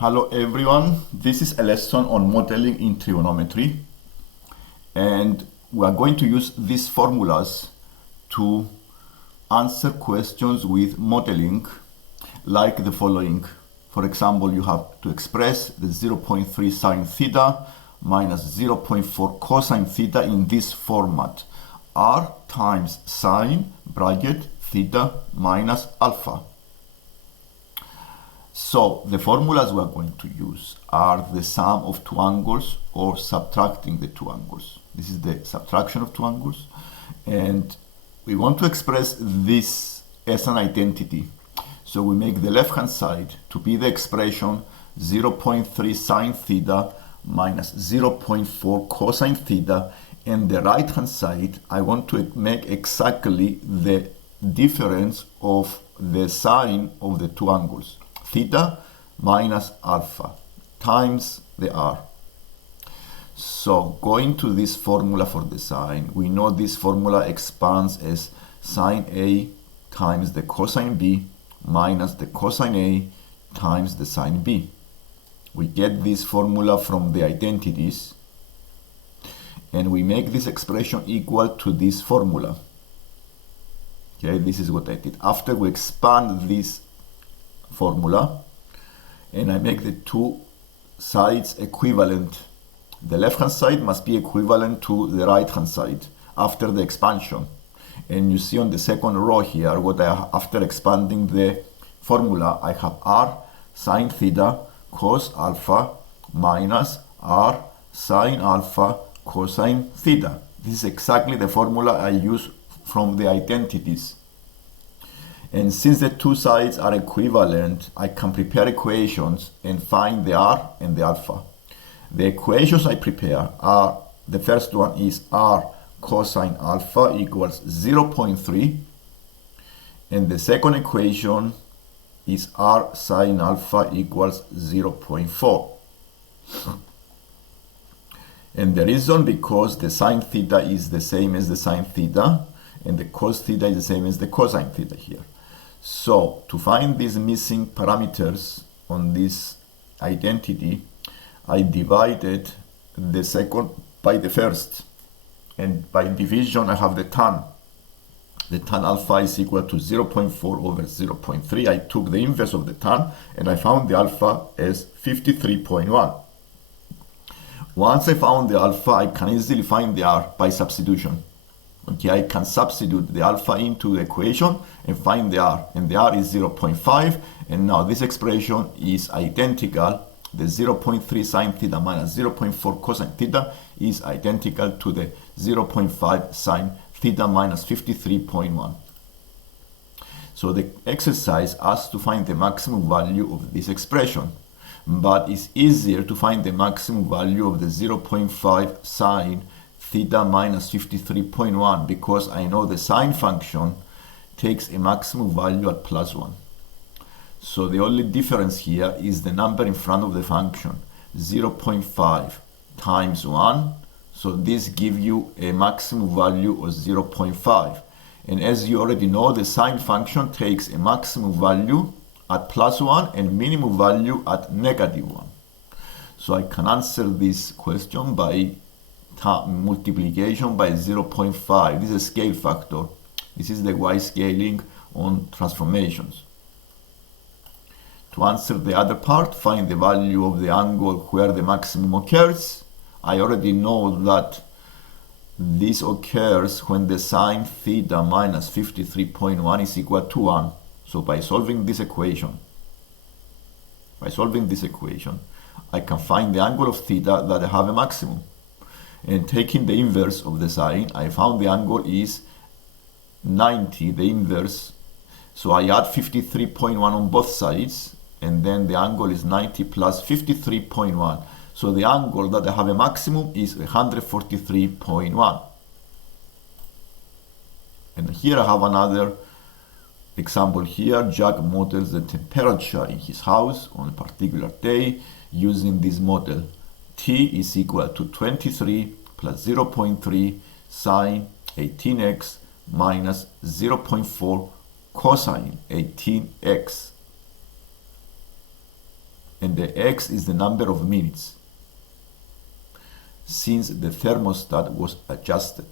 Hello everyone, this is a lesson on modeling in trigonometry, and we are going to use these formulas to answer questions with modeling like the following. For example, you have to express the 0.3 sine theta minus 0.4 cosine theta in this format: r times sine bracket theta minus alpha. So the formulas we are going to use are the sum of two angles or subtracting the two angles. This is the subtraction of two angles, and we want to express this as an identity. So we make the left hand side to be the expression 0.3 sine theta minus 0.4 cosine theta, and the right hand side I want to make exactly the difference of the sine of the two angles, theta minus alpha times the r. So going to this formula for the sine, we know this formula expands as sine A times the cosine B minus the cosine A times the sine B. We get this formula from the identities, and we make this expression equal to this formula. Okay, this is what I did. After we expand this formula and I make the two sides equivalent, the left hand side must be equivalent to the right hand side after the expansion. And you see on the second row here, what after expanding the formula, I have r sine theta cos alpha minus r sine alpha cosine theta. This is exactly the formula I use from the identities. And since the two sides are equivalent, I can prepare equations and find the r and the alpha. The equations I prepare are, the first one is r cosine alpha equals 0.3, and the second equation is r sine alpha equals 0.4. And the reason, because the sine theta is the same as the sine theta and the cos theta is the same as the cosine theta here. So to find these missing parameters on this identity, I divided the second by the first, and by division I have the tan. The tan alpha is equal to 0.4 over 0.3. I took the inverse of the tan and I found the alpha as 53.1. Once I found the alpha, I can easily find the r by substitution. Okay, I can substitute the alpha into the equation and find the r, and the r is 0.5, and now this expression is identical. The 0.3 sine theta minus 0.4 cosine theta is identical to the 0.5 sine theta minus 53.1. So the exercise asks to find the maximum value of this expression, but it's easier to find the maximum value of the 0.5 sine theta minus 53.1 because I know the sine function takes a maximum value at plus 1. So the only difference here is the number in front of the function, 0.5 times 1. So this gives you a maximum value of 0.5. And as you already know, the sine function takes a maximum value at plus 1 and minimum value at negative 1. So I can answer this question by multiplication by 0.5. This is a scale factor. This is the y scaling on transformations. To answer the other part, find the value of the angle where the maximum occurs. I already know that this occurs when the sine theta minus 53.1 is equal to 1. So by solving this equation, I can find the angle of theta that I have a maximum. And taking the inverse of the sine, I found the angle is 90, the inverse. So I add 53.1 on both sides, and then the angle is 90 plus 53.1. So the angle that I have a maximum is 143.1. And here I have another example here. Jack models the temperature in his house on a particular day using this model. T is equal to 23 plus 0.3 sine 18x minus 0.4 cosine 18x. and the x is the number of minutes since the thermostat was adjusted.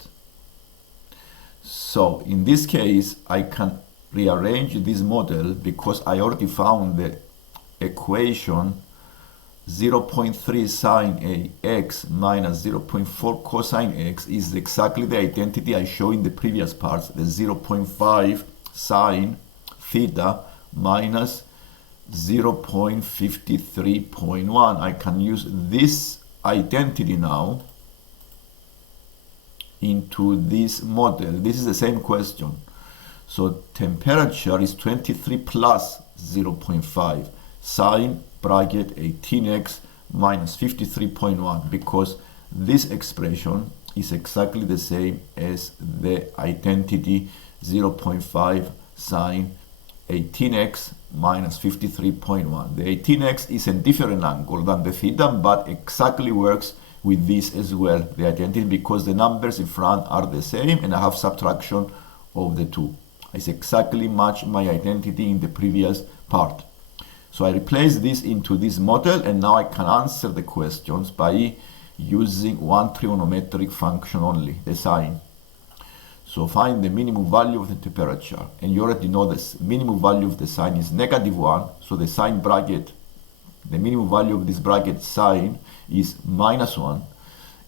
So in this case, I can rearrange this model because I already found the equation 0.3 sine x minus 0.4 cosine x is exactly the identity I showed in the previous parts, the 0.5 sine theta minus 0.53.1. I can use this identity now into this model. This is the same question. So temperature is 23 plus 0.5 sine bracket 18x minus 53.1, because this expression is exactly the same as the identity 0.5 sine 18x minus 53.1. The 18x is a different angle than the theta, but exactly works with this as well, the identity, because the numbers in front are the same and I have subtraction of the two. It's exactly match my identity in the previous part. So I replace this into this model, and now I can answer the questions by using one trigonometric function only, the sine. So find the minimum value of the temperature, and you already know this minimum value of the sine is -1, so the sine bracket, the minimum value of this bracket sine is -1,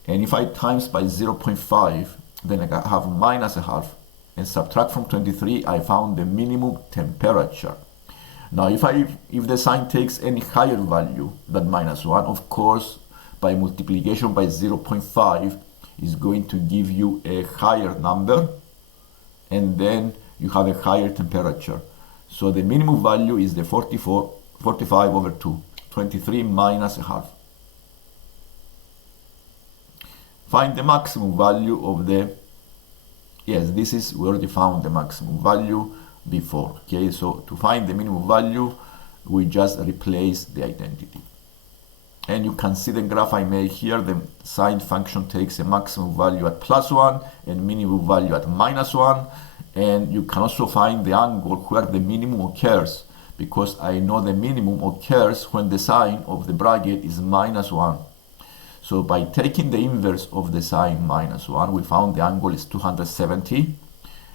and if I times by 0.5, then I have -0.5, and subtract from 23, I found the minimum temperature. Now if the sine takes any higher value than -1, of course, by multiplication by 0.5 is going to give you a higher number, and then you have a higher temperature. So the minimum value is the 45 over 2, 23 minus 0.5. Find the maximum value of the, yes, this is, we already found the maximum value before. Okay, so to find the minimum value, we just replace the identity. And you can see the graph I made here. The sine function takes a maximum value at +1 and minimum value at -1. And you can also find the angle where the minimum occurs, because I know the minimum occurs when the sine of the bracket is -1. So by taking the inverse of the sine -1, we found the angle is 270.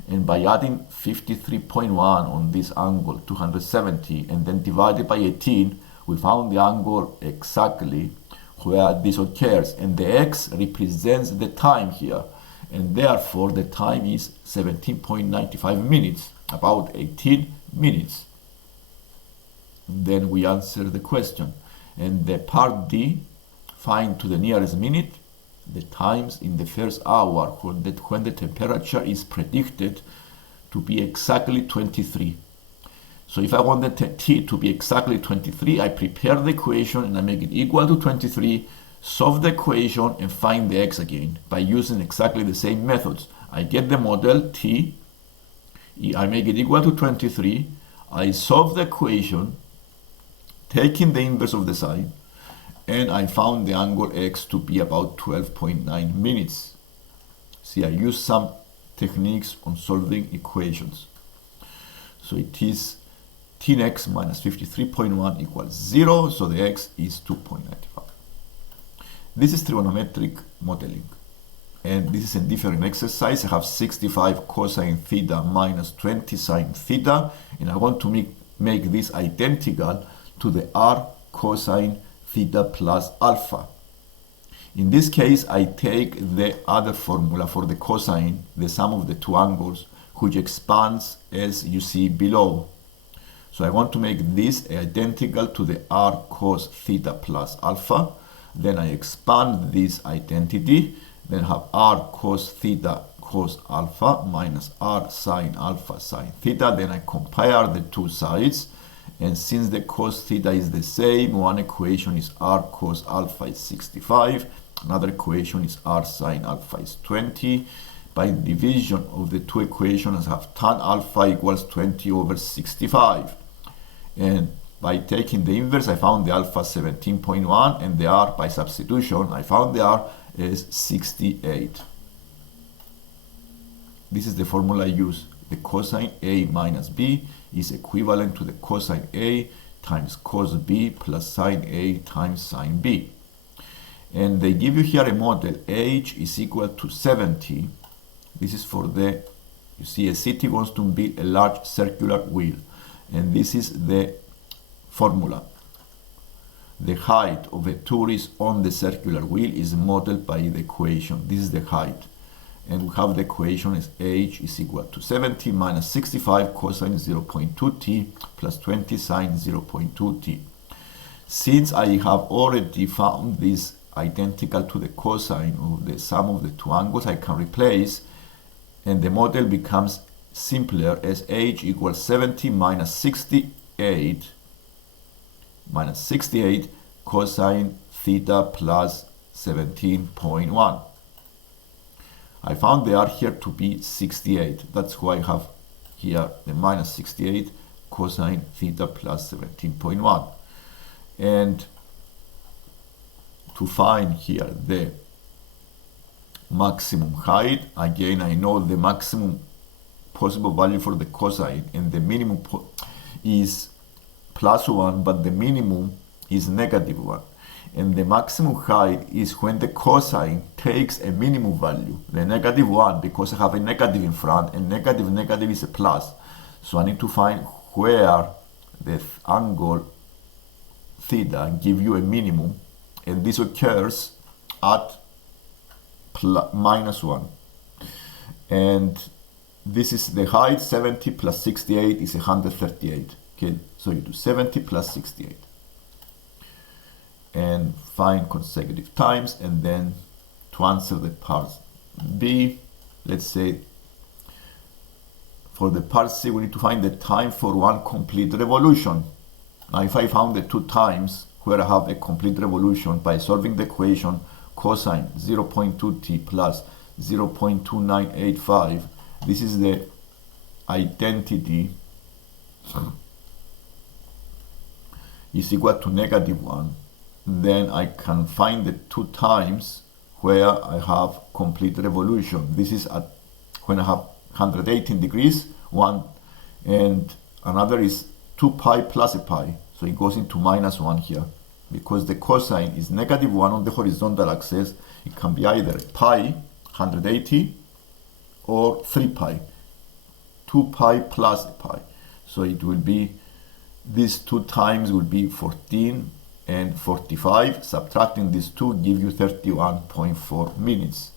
And by adding 53.1 on this angle, 270, and then divided by 18, we found the angle exactly where this occurs, and the x represents the time here, and therefore the time is 17.95 minutes, about 18 minutes. Then we answer the question, and the part D, find to the nearest minute the times in the first hour when the temperature is predicted to be exactly 23. So if I want the t to be exactly 23, I prepare the equation and I make it equal to 23, solve the equation and find the x again by using exactly the same methods. I get the model t, I make it equal to 23, I solve the equation, taking the inverse of the sine, and I found the angle x to be about 12.9 minutes. See, I use some techniques on solving equations. So it is 10x minus 53.1 equals 0, so the x is 2.95. This is trigonometric modeling, and this is a different exercise. I have 65 cosine theta minus 20 sine theta, and I want to make this identical to the r cosine theta plus alpha. In this case, I take the other formula for the cosine, the sum of the two angles, which expands as you see below. So I want to make this identical to the r cos theta plus alpha. Then I expand this identity, then have r cos theta cos alpha minus r sine alpha sine theta. Then I compare the two sides, and since the cos theta is the same, one equation is r cos alpha is 65, another equation is r sine alpha is 20. By division of the two equations, I have tan alpha equals 20 over 65. And by taking the inverse, I found the alpha 17.1, and the r, by substitution, I found the r is 68. This is the formula I use. The cosine A minus B is equivalent to the cosine A times cos B plus sine A times sine B. And they give you here a model, H is equal to 70. This is for the, you see, a city wants to build a large circular wheel. And this is the formula. The height of a tourist on the circular wheel is modeled by the equation. This is the height. And we have the equation as H is equal to 70 minus 65 cosine 0.2t plus 20 sine 0.2t. Since I have already found this identical to the cosine of the sum of the two angles, I can replace, and the model becomes simpler as H equals 70 minus 68 cosine theta plus 17.1. I found the R here to be 68. That's why I have here the minus 68 cosine theta plus 17.1. And to find here the maximum height, again I know the maximum possible value for the cosine and the minimum is plus 1, but the minimum is negative 1. And the maximum height is when the cosine takes a minimum value, the negative 1, because I have a negative in front, and negative is a plus. So I need to find where the angle theta give you a minimum, and this occurs at minus 1. And this is the height, 70 plus 68 is 138. Okay, so you do 70 plus 68. And find consecutive times, and then to answer the part B, let's say for the part C we need to find the time for one complete revolution. Now if I found the two times where I have a complete revolution by solving the equation cosine 0.2t plus 0.2985, this is the identity is equal to negative 1, then I can find the two times where I have complete revolution. This is at when I have 118 degrees, one, and another is 2 pi plus a pi. So it goes into minus 1 here. Because the cosine is negative 1 on the horizontal axis, it can be either pi, 180, or 3 pi, 2 pi plus a pi. So it will be, these two times will be 14 and 45. Subtracting these two give you 31.4 minutes.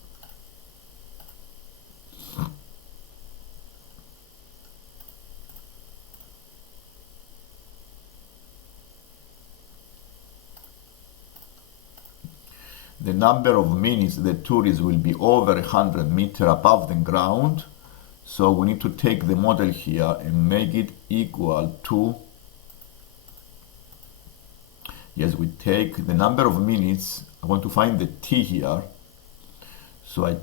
The number of minutes the tourist will be over 100 meters above the ground. So we need to take the model here and make it equal to, yes, we take the number of minutes. I want to find the t here. So I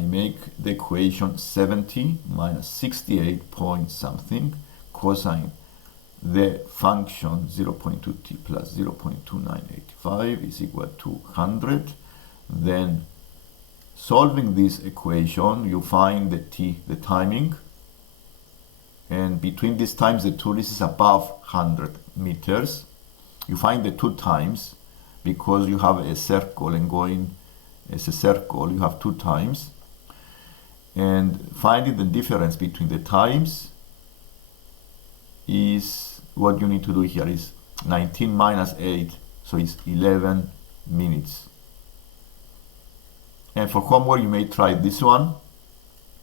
make the equation 70 minus 68 point something cosine the function 0.2t plus 0.2985 is equal to 100. Then solving this equation, you find the t, the timing, and between these times the tourist is above 100 meters. You find the two times because you have a circle and going as a circle, you have two times. And finding the difference between the times is what you need to do here is 19 minus 8, so it's 11 minutes. And for homework, you may try this one.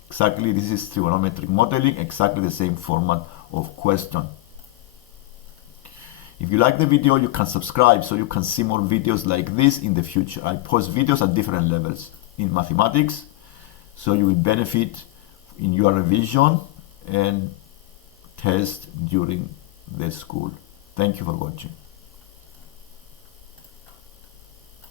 Exactly, this is trigonometric modeling, exactly the same format of question. If you like the video, you can subscribe so you can see more videos like this in the future. I post videos at different levels in mathematics, so you will benefit in your revision and test during the school. Thank you for watching.